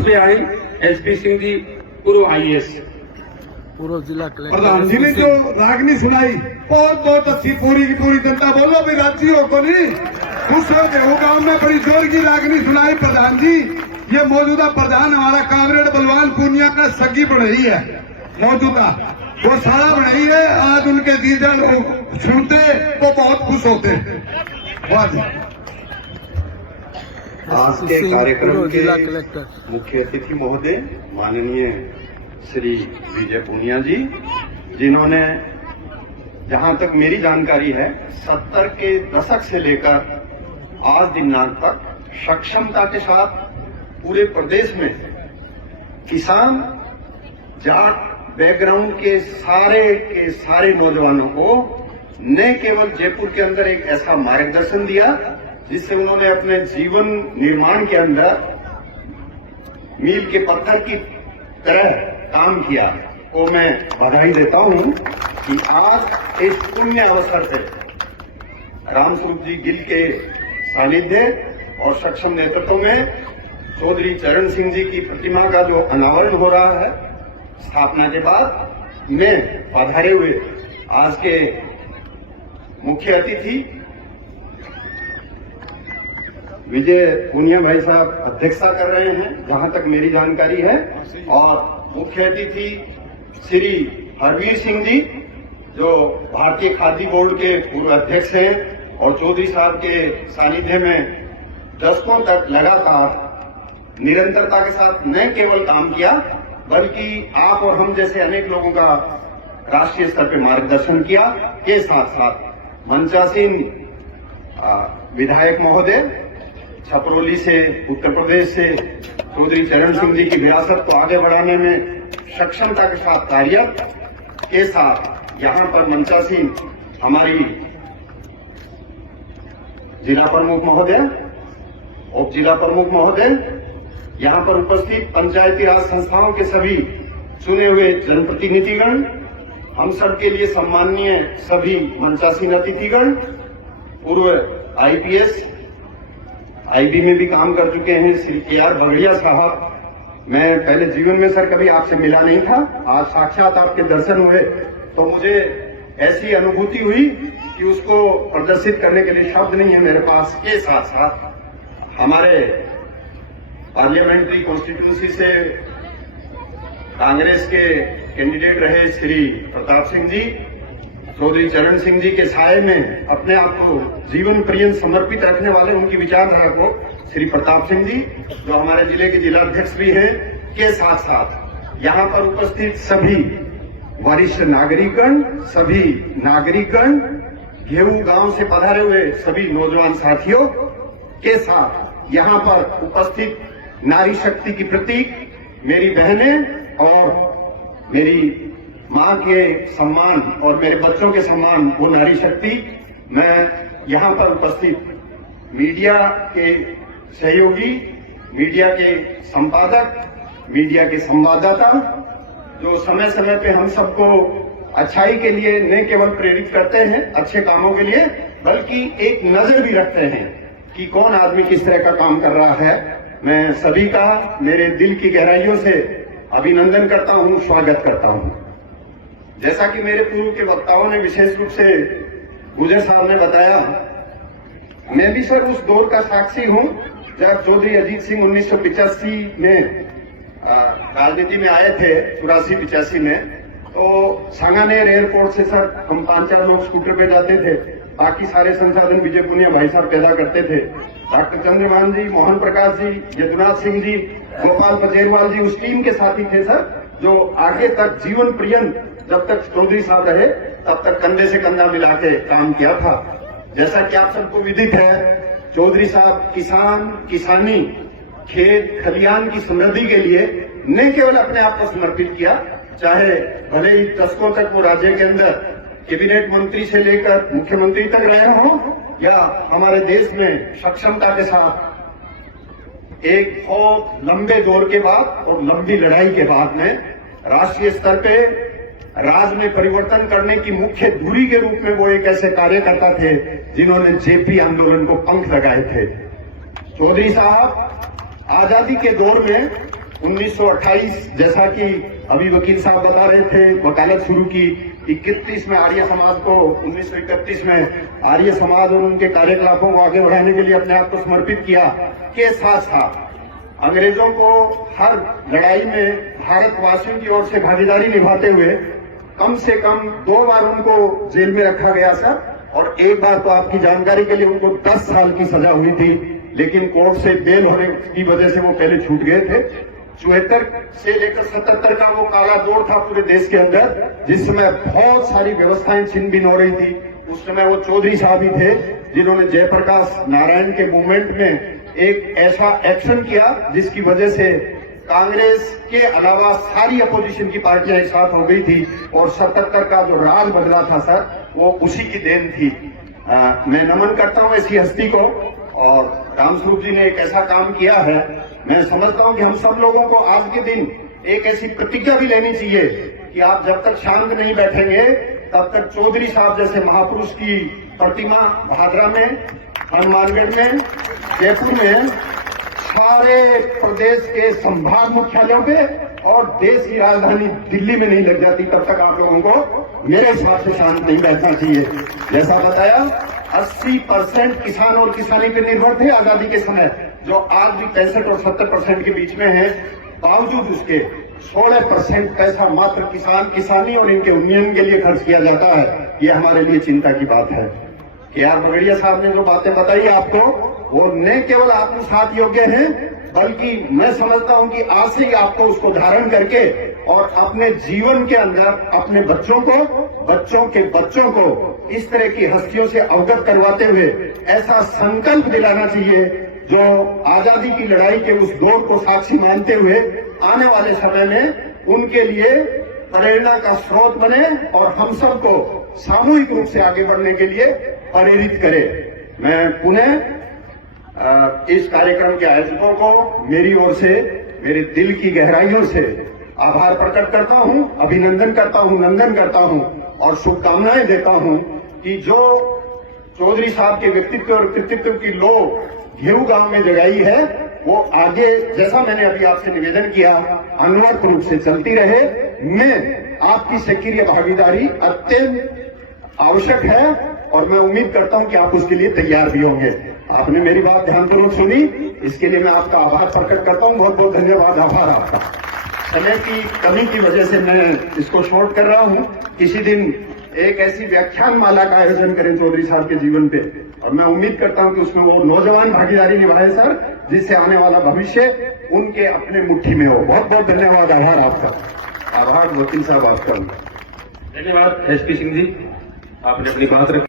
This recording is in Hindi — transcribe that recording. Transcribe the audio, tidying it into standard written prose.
से आए एसपी सिंह जी पूर्व आईएएस। पूर्व जिला प्रधान जी ने जो रागनी सुनाई बहुत बहुत अच्छी, पूरी की पूरी जनता बोलो भी राज्यों को नहीं खुश हो गए। वो गांव में बड़ी जोर की रागनी सुनाई प्रधान जी। ये मौजूदा प्रधान हमारा कामरेड बलवान पूनिया का सगी बढ़ई है, मौजूदा वो सारा बढ़ई है। आज उनके दीजन सुनते वो बहुत खुश होते। वाह जी। आज के कार्यक्रम जिला के कलेक्टर मुख्य अतिथि महोदय माननीय श्री विजय पूनिया जी, जिन्होंने जहां तक मेरी जानकारी है 70 के दशक से लेकर आज दिनांक तक सक्षमता के साथ पूरे प्रदेश में किसान जाट बैकग्राउंड के सारे नौजवानों को न केवल जयपुर के अंदर एक ऐसा मार्गदर्शन दिया जिससे उन्होंने अपने जीवन निर्माण के अंदर मील के पत्थर की तरह काम किया। तो मैं बधाई देता हूं कि आज इस पुण्य अवसर पर रामस्वरूप जी गिल के सानिध्य और सक्षम नेतृत्व में चौधरी चरण सिंह जी की प्रतिमा का जो अनावरण हो रहा है स्थापना के बाद में पधारे हुए आज के मुख्य अतिथि विजय पूनिया भाई साहब अध्यक्षता कर रहे हैं जहां तक मेरी जानकारी है, और मुख्य अतिथि श्री हरवीर सिंह जी जो भारतीय खाद्य बोर्ड के पूर्व अध्यक्ष हैं और चौधरी साहब के सानिध्य में दशकों तक लगातार निरंतरता के साथ न केवल काम किया बल्कि आप और हम जैसे अनेक लोगों का राष्ट्रीय स्तर पर मार्गदर्शन किया। के साथ साथ मंचासीन विधायक महोदय छपरौली से उत्तर प्रदेश से चौधरी चरण सिंह जी की विरासत को आगे बढ़ाने में सक्षमता के साथ कार्यरत के साथ यहां पर मंचासीन हमारी जिला प्रमुख महोदय, उप जिला प्रमुख महोदय, यहां पर उपस्थित पंचायती राज संस्थाओं के सभी चुने हुए जनप्रतिनिधिगण, हम सबके लिए सम्माननीय सभी मंचासीन अतिथिगण, पूर्व आईपीएस आईबी में भी काम कर चुके हैं श्री के.आर. बगड़िया साहब। मैं पहले जीवन में सर कभी आपसे मिला नहीं था, आज साक्षात आपके दर्शन हुए तो मुझे ऐसी अनुभूति हुई कि उसको प्रदर्शित करने के लिए शब्द नहीं है मेरे पास। के साथ साथ हमारे पार्लियामेंट्री कॉन्स्टिट्यूंसी से कांग्रेस के कैंडिडेट रहे श्री प्रताप सिंह जी, चौधरी चरण सिंह जी के साये में अपने आप को जीवन पर्यंत समर्पित रखने वाले उनकी विचारधारा को श्री प्रताप सिंह जी जो हमारे जिले के जिलाध्यक्ष भी हैं, के साथ साथ यहां पर उपस्थित सभी वरिष्ठ नागरिकगण, घेऊ गांव से पधारे हुए सभी नौजवान साथियों के साथ यहां पर उपस्थित नारी शक्ति की प्रतीक मेरी बहनें और मेरी मां के सम्मान और मेरे बच्चों के सम्मान वो नारी शक्ति, मैं यहां पर उपस्थित मीडिया के सहयोगी, मीडिया के संपादक, मीडिया के संवाददाता जो समय समय पे हम सबको अच्छाई के लिए न केवल प्रेरित करते हैं अच्छे कामों के लिए बल्कि एक नजर भी रखते हैं कि कौन आदमी किस तरह का काम कर रहा है, मैं सभी का मेरे दिल की गहराइयों से अभिनंदन करता हूं, स्वागत करता हूं। जैसा कि मेरे पूर्व के वक्ताओं ने विशेष रूप से गुजर साहब ने बताया, मैं भी सर उस दौर का साक्षी हूं जब चौधरी अजीत सिंह 1985 में राजनीति में आए थे, 84-85 में, तो सांगानेर एयरपोर्ट से सर हम 5-4 लोग स्कूटर पे जाते थे, बाकी सारे संसाधन विजय पूनिया भाई साहब पैदा करते थे। डॉक्टर चंद्रभान जी, मोहन प्रकाश जी, यदुनाथ सिंह जी, गोपाल पचेरवाल जी उस टीम के साथी थे सर, जो आगे तक जीवन पर्यंत जब तक चौधरी साहब रहे तब तक कंधे से कंधा मिला के काम किया था। जैसा कि आप सबको विदित है, चौधरी साहब किसानी, खेत खलियान की समृद्धि के लिए न केवल अपने आप को समर्पित किया, चाहे भले ही दशकों तक वो राज्य के अंदर कैबिनेट मंत्री से लेकर मुख्यमंत्री तक रहे हों या हमारे देश में सक्षमता के साथ एक बहुत लंबे दौर के बाद और लंबी लड़ाई के बाद में राष्ट्रीय स्तर पे राज में परिवर्तन करने की मुख्य धुरी के रूप में वो एक ऐसे कार्यकर्ता थे जिन्होंने जेपी आंदोलन को पंख लगाए थे। चौधरी साहब आजादी के दौर में 1928 जैसा कि अभी वकील साहब बता रहे थे, वकालत शुरू की 31 में आर्य समाज को, 1931 में आर्य समाज और उनके कार्यकलापों को आगे बढ़ाने के लिए अपने आप को समर्पित किया, के साथ साथ अंग्रेजों को हर लड़ाई में भारतवासियों की ओर से भागीदारी निभाते हुए कम से कम 2 बार उनको जेल में रखा गया सर, और एक बार तो आपकी जानकारी के लिए उनको 10 साल की सजा हुई थी, लेकिन कोर्ट से बेल होने की वजह से वो पहले छूट गए थे। 74 से लेकर 77 का वो काला दौर था पूरे देश के अंदर, जिस समय बहुत सारी व्यवस्थाएं छिन भिन हो रही थी। उस समय वो चौधरी साहब ही थे जिन्होंने जयप्रकाश नारायण के मूवमेंट में एक ऐसा एक्शन किया जिसकी वजह से कांग्रेस के अलावा सारी अपोजिशन की पार्टियां एक साथ हो गई थी, और 77 का जो राज बदला था सर, वो उसी की देन थी। मैं नमन करता हूं ऐसी हस्ती को, और रामस्वरूप जी ने एक ऐसा काम किया है। मैं समझता हूं कि हम सब लोगों को आज के दिन एक ऐसी प्रतिज्ञा भी लेनी चाहिए कि आप जब तक शांत नहीं बैठेंगे तब तक चौधरी साहब जैसे महापुरुष की प्रतिमा भादरा में, हनुमानगढ़ में, जयपुर में, सारे प्रदेश के संभाग मुख्यालयों पे और देश की राजधानी दिल्ली में नहीं लग जाती, तब तक आप लोगों को मेरे हिसाब से शांत नहीं बैठना चाहिए। जैसा बताया 80% किसान और किसानी पे निर्भर थे आजादी के समय, जो आज भी 65 और 70% के बीच में है। बावजूद उसके 16% पैसा मात्र किसान, किसानी और इनके उन्नयन के लिए खर्च किया जाता है। ये हमारे लिए चिंता की बात है। के.आर. बगड़िया साहब ने जो बातें बताई आपको, वो न केवल आत्मसात योग्य हैं, बल्कि मैं समझता हूं कि आज से ही आपको उसको धारण करके और अपने जीवन के अंदर अपने बच्चों को, बच्चों के बच्चों को इस तरह की हस्तियों से अवगत करवाते हुए ऐसा संकल्प दिलाना चाहिए जो आजादी की लड़ाई के उस दौर को साक्षी मानते हुए आने वाले समय में उनके लिए प्रेरणा का स्रोत बने और हम सबको सामूहिक रूप से आगे बढ़ने के लिए प्रेरित करे। मैं पुनः इस कार्यक्रम के आयोजकों को मेरी ओर से, मेरे दिल की गहराइयों से आभार प्रकट करता हूं, अभिनंदन करता हूं, नंदन करता हूं और शुभकामनाएं देता हूं कि जो चौधरी साहब के व्यक्तित्व और कृतित्व की लो घेऊ गांव में जगाई है, वो आगे, जैसा मैंने अभी आपसे निवेदन किया, अनवरत रूप से चलती रहे। मैं आपकी सक्रिय भागीदारी अत्यंत आवश्यक है और मैं उम्मीद करता हूं कि आप उसके लिए तैयार भी होंगे। आपने मेरी बात ध्यानपूर्वक सुनी, इसके लिए मैं आपका आभार प्रकट करता हूं। बहुत बहुत धन्यवाद, आभार आपका। समय की कमी की वजह से मैं इसको शॉर्ट कर रहा हूं। किसी दिन एक ऐसी व्याख्यान माला का आयोजन करें चौधरी साहब के जीवन पे, और मैं उम्मीद करता हूं कि उसमें वो नौजवान भागीदारी निभाए सर, जिससे आने वाला भविष्य उनके अपने मुट्ठी में हो। बहुत बहुत धन्यवाद, आभार आपका। आभार वकील साहब आपका। धन्यवाद एसपी सिंह जी, आपने अपनी बात रखी।